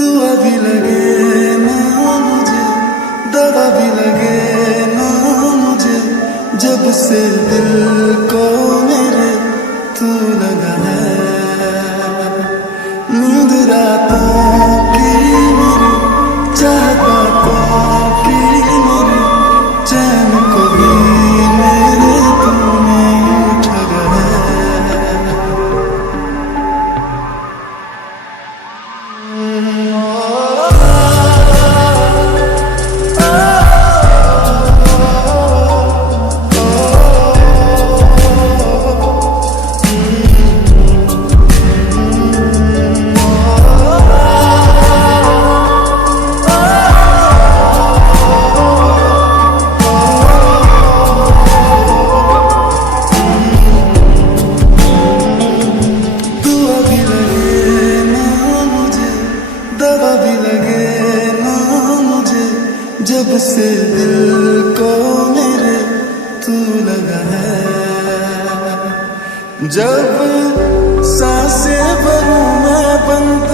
दुआ भी लगे ना मुझे, दवा भी लगे ना मुझे, जब से दिल को मेरे तू लगा है। नींद रातों की मेरी, चाहत बातों की मेरी, चैन को भी मेरे तूने ठगा है। दुआ भी लगे ना मुझे, दवा भी लगे ना मुझे, जब से दिल को मेरे तू लगा है। जब सांसें भरूं मैं बंद